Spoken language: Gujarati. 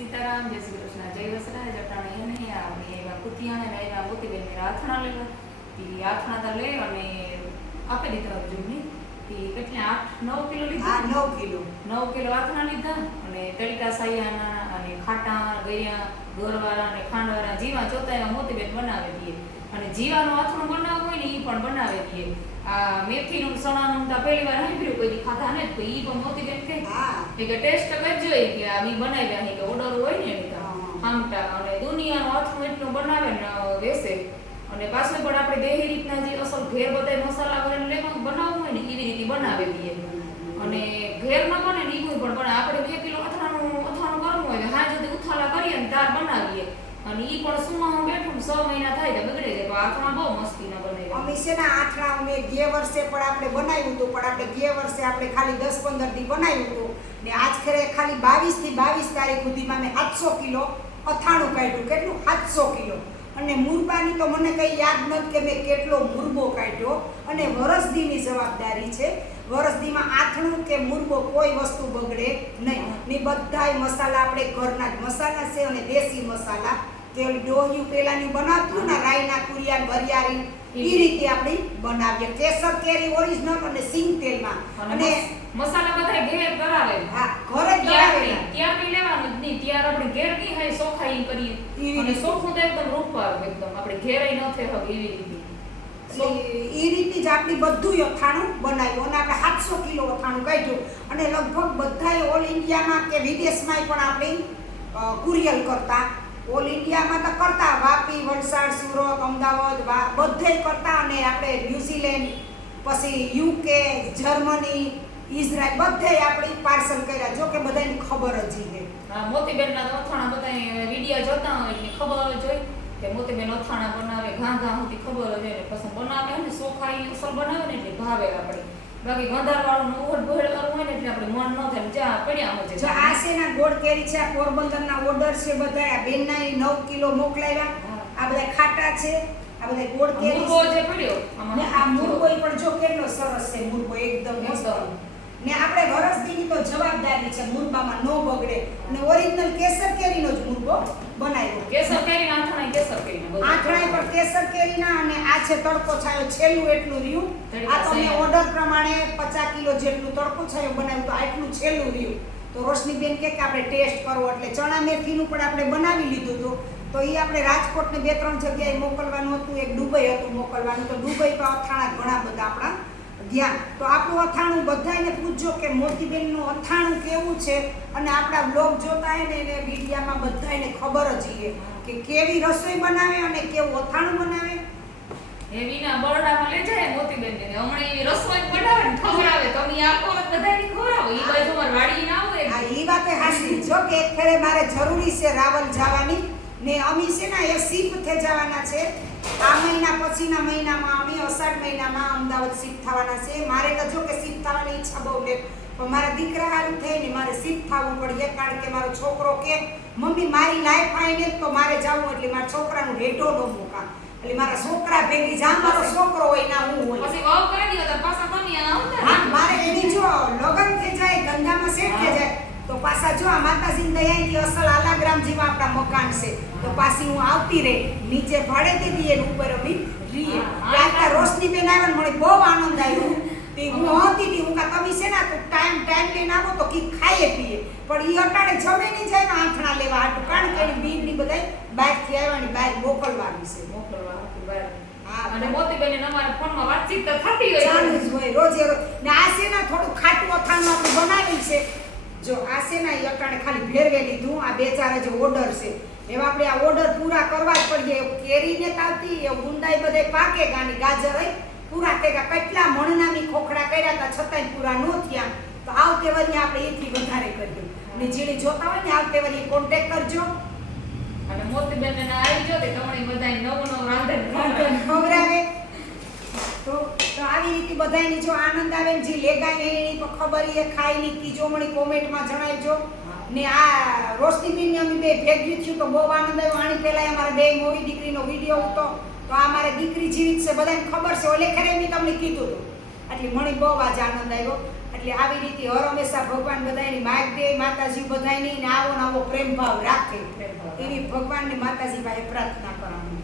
સીતારામ, જય શ્રી કૃષ્ણ, જય વસરા જટાણે એને આપણે એવા કુતિયાને ને એવા મોતીબેન આથણા લેવા તી આથણા તા લે અને આપી દીધા જૂની તી કેટલા આઠ નવ કિલો લીધા? હા નવ કિલો. નવ કિલો આથણા લીધા અને તળીકા સાયાના અને ખાટા ગયા ગોરવાળા અને ખાંડવાળા જીવા જોતા એવા મોતીબેન બનાવી દઈએ. અને જીવાનું આથણું બનાવવું હોય ને એ પણ બનાવી દઈએ. આ મેથીનું સણાનું તો પહેલી વાર સાંભળ્યું કોઈ ખાધા ને? તો એ પણ મોતીબેન કે હા. કે ટેસ્ટ કરજો એ કે આ મી બનાવ્યા કે ઓર્ડર હોય ને. આમટા અને દુનિયાનું આથું એટલું બનાવે ને વેસે. અને પાછું પણ આપણે દેહી રીતના જે અસલ ઘેર બધાય મસાલા ભરીને લેવા બનાવવું બનાવી દઈએ અને ઘેર ન બને ને ઈ પણ બને આપણે બે કિલો અથાણું અથાણું કરવું હોય હા যদি ઉથાલા કરીએ ને તાર બનાવીએ. અને ઈ પણ સુમાં બેઠું છ મહિના થાય તો બગડે પણ અથાણા બહુ મસ્તીના બને અમે છે ને આથણા અમે ગે વર્ષે પણ આપણે બનાવ્યું હતું, પણ આપણે ગે વર્ષે આપણે ખાલી દસ પંદર દી બનાવ્યું હતું, ને આજ ખરે ખાલી બાવીસથી બાવીસ તારીખ સુધીમાં મેં સાતસો કિલો અથાણું કાઢ્યું. કેટલું? સાતસો કિલો. અને મુરબાની તો મને કંઈ યાદ નથી કે મેં કેટલો મુરબો કાઢ્યો. અને વરસદીની જવાબદારી છે. વરસદીમાં આથણું કે મુરબો કોઈ વસ્તુ બગડે નહીં. ને બધાય મસાલા આપણે ઘરના જ મસાલા છે અને દેશી મસાલા. ઓલી ડોહ્યું પેલાની બનાવતું ને રાઈના કુરિયા વરિયાળી એ રીતે આપણે બનાવીએ. કેસર કેરી ઓરિજિનલ અને સિંગ તેલમાં. અને અને મસાલા બધા ઘેર કરાવે. હા ઘરે જ ત્યાર બનાવેલા ત્યાર કઈ લેવાનું જ નહીં ત્યાર આપણે ઘેર કઈ hay સોખાઈ કરીએ એવી અને. સોખું તો એકદમ રૂપારું એકદમ. આપણે ઘેરાઈ ન થઈ હવે એવી રીતે. એ રીતે જ આપણે બધું અથાણું બનાવ્યું અને આપણે સાતસો કિલો અથાણું કાઢ્યું. અને લગભગ બધાય ઓલ ઇન્ડિયામાં કે વિદેશમાંય પણ આપણે કુરિયર કરતા. ઓલ ઇન્ડિયામાં તો કરતા. વાપી, વલસાડ, સુરત, અમદાવાદ બધે કરતા. અને આપણે ન્યુઝીલેન્ડ, પછી યુકે જર્મની ઇઝરાયલ બધે આપણે પાર્સલ કર્યા. જો કે બધાને ખબર જ છે આ મોતીબેનના તો અથાણા બધા વીડિયો જોતા હોય એટલે ખબર જ હોય કે મોતીબેન અથાણા બનાવે ઘા ઘા સુધી ખબર જ હોય પછી બનાવે ને સોખાઈ અસલ બનાવે ને એટલે ભાવે આપણે. બાકી ગંધાર વાળું ઉહડ બુહડ કરવું હોય ને એટલે આપણે મન ન થાય ચા પડ્યા હોય જો આ છે ને ગોળ કેરી છે આ પોરબંદરના ઓર્ડર છે બધા આ બેનના નવ કિલો મોકલાવ્યા. આ બધા ખાટા છે આ બધા ગોળ કેરી મુરબો જે પડ્યો ને આ મુરબો પણ જો કેટલો સરસ છે મુરબો એકદમ. મસ્ત. ને આપણે વરસદીની તો જવાબદારી છે મુરબામાં નો બગડે. અને ઓરિજિનલ કેસર કેરીનો જ મુરબો બનાવ્યો. કેસર કેરી આથાણા કેસર કેરી આઠણાય પર કેસર કેરીના અને આ છે તડકો છાયો. છેલ્લું એટલું રહ્યું. આ તમે ઓર્ડર પ્રમાણે પચાસ કિલો જેટલું તડકો છાયો બનાવ્યું તો આટલું છેલ્લું રહ્યું. તો રોશનીબેન બેન કે આપણે ટેસ્ટ કરો એટલે ચણા મેથીનું પણ આપણે બનાવી લીધું હતું. તો એ આપણે રાજકોટને બે ત્રણ જગ્યાએ મોકલવાનું હતું. એક દુબઈ હતું મોકલવાનું. તો દુબઈ તો અથાણા ઘણા બધા આપણા ગયા તો આપણું અથાણું બધાને પૂછજો કે મોતીબેનનું અથાણું કેવું છે? અને આપણા બ્લોગ જોતા હોય ને એને મીડિયામાં બધાને ખબર જ છે કે કેવી રસોઈ બનાવે અને કેવું અથાણું બનાવે. એ વિના બરડામાં લઈ જાય મોતીબેન ને હમણાં એવી રસોઈ બનાવે ને ખવડાવે તમે આપો ને બધાને ખવડાવો. ઈ બાજુ અમાર વાડી ના હોય હા એ વાતે હાસી જો કે એક ફેરે મારે જરૂરી છે રાવલ જવાની. ને અમી છે ને એ સીપ થઈ જવાના છે. મહિના પછીના મહિનામાં અમે અષાઢ મહિનામાં અમદાવાદ શિફ્ટ થવાના છે. મારે તો જો કે શિફ્ટ થવાની ઈચ્છા બહુ લે પણ મારા દીકરા હારું થઈને મારે શિફ્ટ થવું પડે. કારણ કે મારો છોકરો કે મમ્મી મારી લાઈફ આવીને ને તો મારે જવું એટલે મારા છોકરાનું રેટો ન મૂકા. એટલે મારા છોકરા ભેગી જા મારો છોકરો હોય ના હું હોય. પછી વાવ કરી દીધો પાછા તમે આવતા હા મારે એની જો લગન થઈ જાય ધંધામાં સેટ થઈ જાય તો પાછા જો આ માતાજીની દયાથી અસલ આલાગ્રામ જેવા આપણા મકાન છે. તો પાછી હું આવતી રહે નીચે ભાડે દીધી એને ઉપર અમે રીએ રાતા રોશની બેન આવ્યા મને બહુ આનંદ આવ્યો. તે હું હતી હતી હું કા તમે છે ને તો ટાઈમ ટાઈમ લઈને આવો તો કી ખાઈએ પીએ. પણ એ અટાણે જમે નહીં જાય ને આંખણા લેવા આટું કારણ કે એની બીડની બધાય બહારથી આવવાની બહાર મોકલવાની છે. મોકલવાની બહાર. હા. અને મોતીબેન ને અમારા ફોનમાં વાતચીત તો થતી હોય. ચાલુ જ હોય રોજે રોજ. ને આ છે ને થોડું ખાટું અથાણું આપણે બનાવ્યું છે. જો આ છે ને અટાણે ખાલી ભેરવે લીધું આ બે ચાર જે ઓર્ડર છે. એવા આપણે આ ઓર્ડર પૂરા કરવા જ પડીએ. કેરીને તાવતી એ ગુંદાઈ બધે પાકે ગાની ગાજર હોય. પૂરા થયા કેટલા મણનામી ખોખડા કર્યા હતા છતાંય પૂરા ન થયા. તો આવતે વરી આપણે એથી વધારે કર્યું અને જેને જોતા હોય ને આવતે વરી કોન્ટેક કરજો. અને મોતી બેન આવી જો તે તમને બધાય નવું નવું રાંધણ રાંધણ ખવડાવે. તો તો આવી જો આનંદ આવે ને જે લેગાય ને એની તો ખબર એ ખાઈ ની કીજો મને કોમેન્ટમાં જણાવજો ને આ રોશનીબેન અમે બે ભેગી થયું તો બહુ આનંદ આવ્યો. આની પહેલાં અમારે બે મોરી દીકરીનો વીડિયો હતો. તો આ મારે દીકરી જીવિત છે. બધાને ખબર છે. ઓલે ખરે મેં તમને કીધું હતું. એટલે મને બહુ આજ આનંદ આવ્યો. એટલે આવી રીતે હર હંમેશા ભગવાન બધાની માગ દે માતાજી બધાની ને આવો ને આવો પ્રેમ ભાવ રાખે. એવી ભગવાનને માતાજી પાસે પ્રાર્થના કરવાની